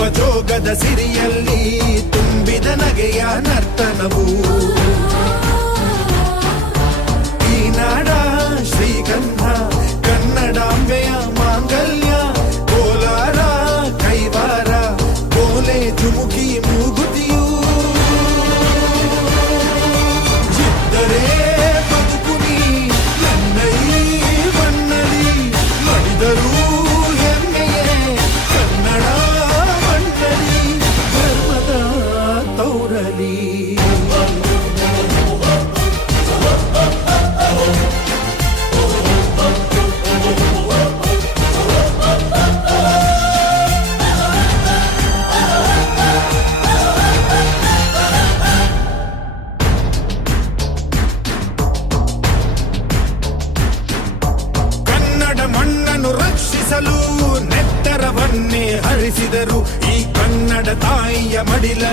ನಗುವ ಜೋಗದ ಸಿರಿಯಲ್ಲಿ ತುಂಬಿದ ನಗೆಯ ನರ್ತನವು ಈ ನಾಡ ಶ್ರೀಗಂಧ ಕನ್ನಡಾಂಬೆಯ ಮಾಂಗಲ್ಯ ಕೋಲಾರ ಕೈವಾರ ಕೋಲೆ ಜುಮುಕಿ ಮೂಗುತಿಯು ಚಿತ್ತರೇ ಬದುಕುನಿ ನನ್ನೈ ಮನ್ನಲಿ ಮಡಿದರು ಹೆಮ್ಮೆಯೇ ಕನ್ನಡ ಮಣ್ಣಲಿ ಧರ್ಮದ ತೌರಲಿ ಮಣ್ಣನ್ನು ರಕ್ಷಿಸಲು ನೆತ್ತರವನ್ನೇ ಹರಿಸಿದರು ಈ ಕನ್ನಡ ತಾಯಿಯ ಮಡಿಲಲ್ಲಿ